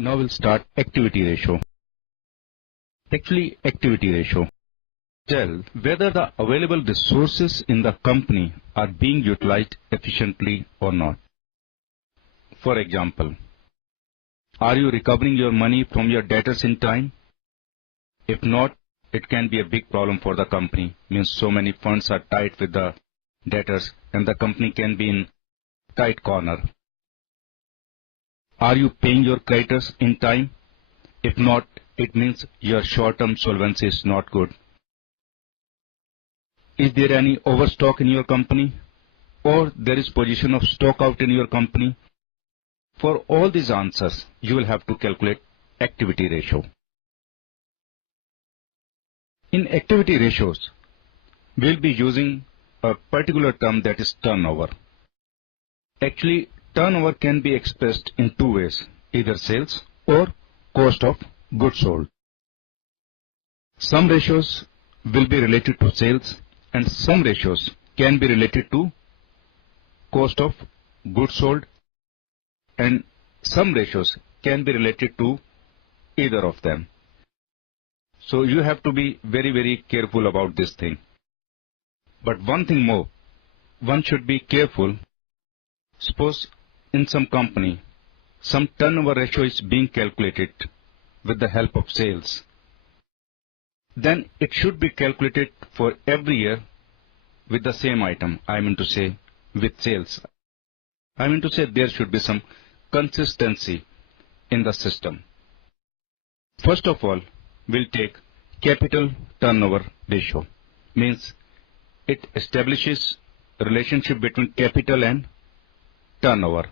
Now we'll start activity ratio. Actually, activity ratio tells whether the available resources in the company are being utilized efficiently or not. For example, are you recovering your money from your debtors in time? If not, it can be a big problem for the company. Means so many funds are tied with the debtors and the company can be in tight corner. Are you paying your creditors in time? If not, it means your short-term solvency is not good. Is there any overstock in your company? Or there is position of stock out in your company? For all these answers, you will have to calculate activity ratio. In activity ratios, we'll be using a particular term that is turnover. Actually, turnover can be expressed in two ways, either sales or cost of goods sold. Some ratios will be related to sales and some ratios can be related to cost of goods sold and some ratios can be related to either of them. So you have to be very careful about this thing. But one thing more, one should be careful. Suppose in some company, some turnover ratio is being calculated with the help of sales. Then it should be calculated for every year with the same item. I mean to say with sales. I mean to say there should be some consistency in the system. First of all, we'll take capital turnover ratio. Means it establishes a relationship between capital and turnover.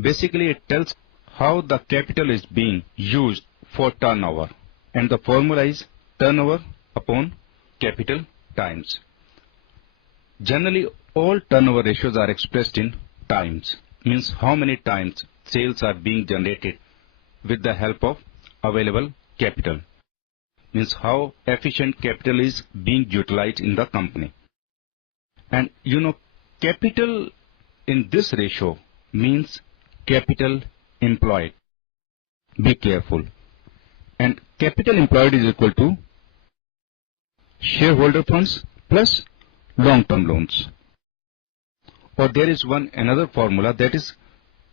Basically, it tells how the capital is being used for turnover. And the formula is turnover upon capital times. Generally, all turnover ratios are expressed in times. Means how many times sales are being generated with the help of available capital. Means how efficient capital is being utilized in the company. And capital in this ratio means capital employed. Be careful. And capital employed is equal to shareholder funds plus long-term loans. Or there is another formula, that is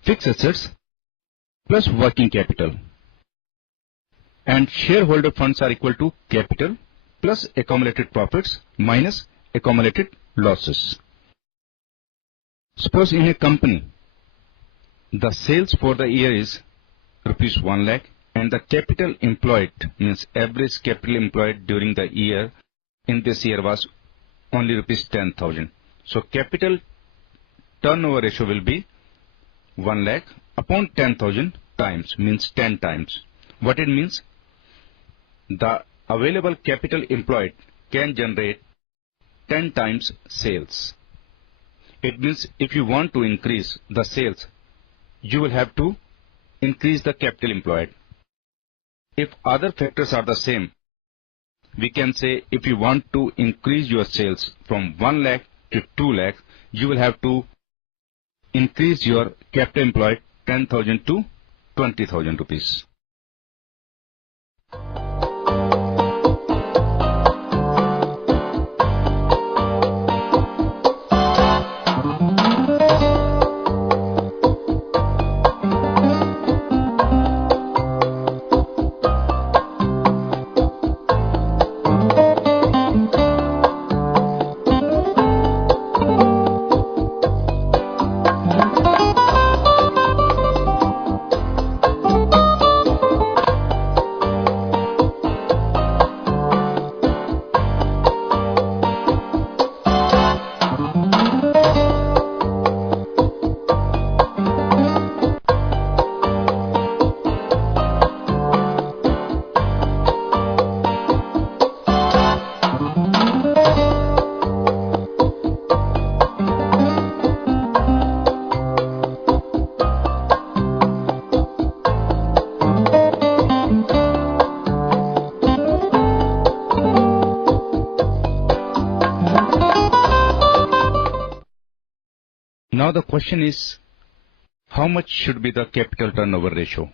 fixed assets plus working capital. And shareholder funds are equal to capital plus accumulated profits minus accumulated losses. Suppose in a company, the sales for the year is rupees 1 lakh and the capital employed, means average capital employed during the year in this year was only rupees 10,000. So capital turnover ratio will be 1 lakh upon 10,000 times, means 10 times. What it means? The available capital employed can generate 10 times sales. It means if you want to increase the sales, you will have to increase the capital employed. If other factors are the same, we can say if you want to increase your sales from 1 lakh to 2 lakh, you will have to increase your capital employed 10,000 to 20,000 rupees. Now the question is, how much should be the capital turnover ratio?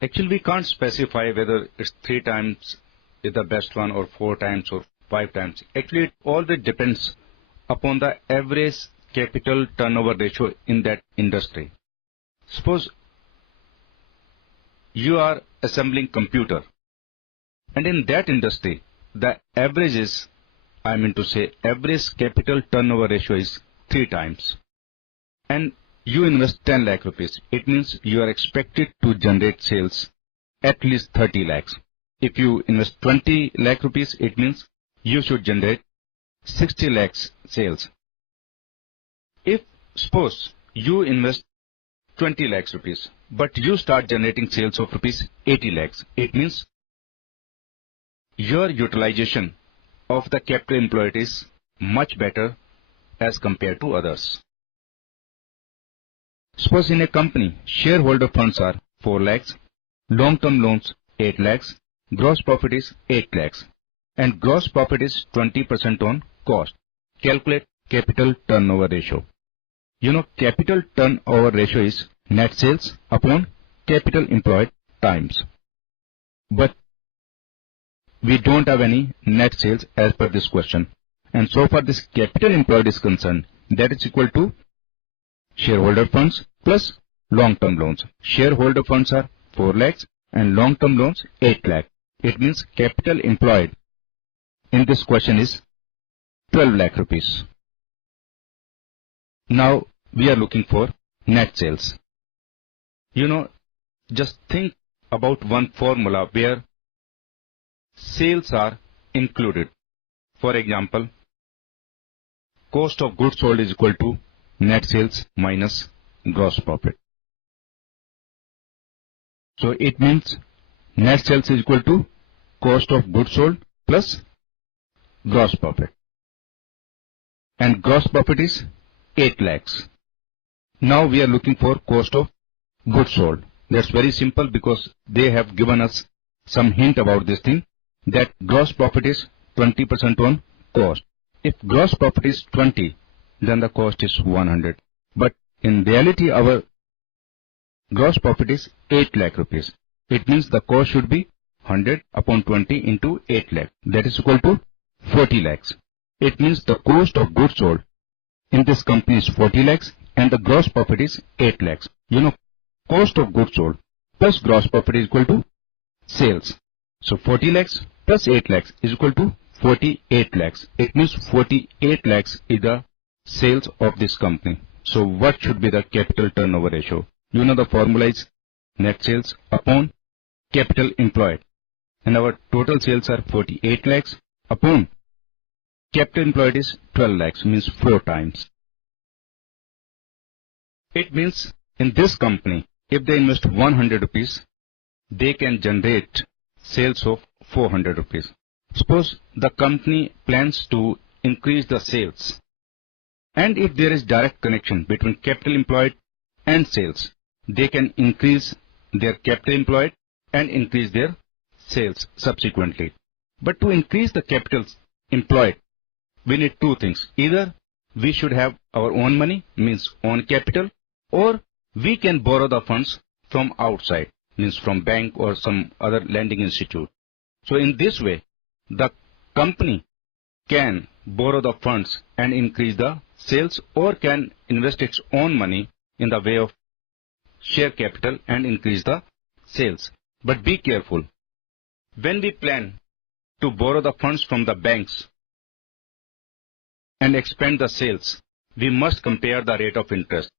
Actually, we can't specify whether it's 3 times is the best one or 4 times or 5 times. Actually, it all depends upon the average capital turnover ratio in that industry. Suppose you are assembling computer, and in that industry, the average is, I mean to say, average capital turnover ratio is 3 times. And you invest 10 lakh rupees. It means you are expected to generate sales at least 30 lakhs. If you invest 20 lakh rupees, it means you should generate 60 lakhs sales. If suppose you invest 20 lakhs rupees, but you start generating sales of rupees 80 lakhs, it means your utilization of the capital employed is much better as compared to others. Suppose in a company, shareholder funds are 4 lakhs, long-term loans 8 lakhs, gross profit is 8 lakhs, and gross profit is 20% on cost. Calculate capital turnover ratio. You know, capital turnover ratio is net sales upon capital employed times. But we don't have any net sales as per this question. And so far this capital employed is concerned, that is equal to shareholder funds plus long-term loans. Shareholder funds are 4 lakhs and long-term loans 8 lakh. It means capital employed in this question is 12 lakh rupees. Now we are looking for net sales. You know, just think about one formula where sales are included. For example, cost of goods sold is equal to net sales minus gross profit. So it means net sales is equal to cost of goods sold plus gross profit. And gross profit is 8 lakhs. Now we are looking for cost of goods sold. That's very simple because they have given us some hint about this thing, that gross profit is 20% on cost. If gross profit is 20, then the cost is 100. But in reality, our gross profit is 8 lakh rupees. It means the cost should be 100 upon 20 into 8 lakh. That is equal to 40 lakhs. It means the cost of goods sold in this company is 40 lakhs and the gross profit is 8 lakhs. You know, cost of goods sold plus gross profit is equal to sales. So 40 lakhs plus 8 lakhs is equal to 48 lakhs. It means 48 lakhs is the sales of this company. So what should be the capital turnover ratio? You know, the formula is net sales upon capital employed. And our total sales are 48 lakhs upon capital employed is 12 lakhs, means 4 times. It means in this company, if they invest 100 rupees, they can generate sales of 400 rupees. Suppose the company plans to increase the sales, and if there is direct connection between capital employed and sales, they can increase their capital employed and increase their sales subsequently. But to increase the capital employed, we need two things. Either we should have our own money, means own capital, or we can borrow the funds from outside, means from bank or some other lending institute. So in this way, the company can borrow the funds and increase the sales, or can invest its own money in the way of share capital and increase the sales. But be careful. When we plan to borrow the funds from the banks and expand the sales, we must compare the rate of interest.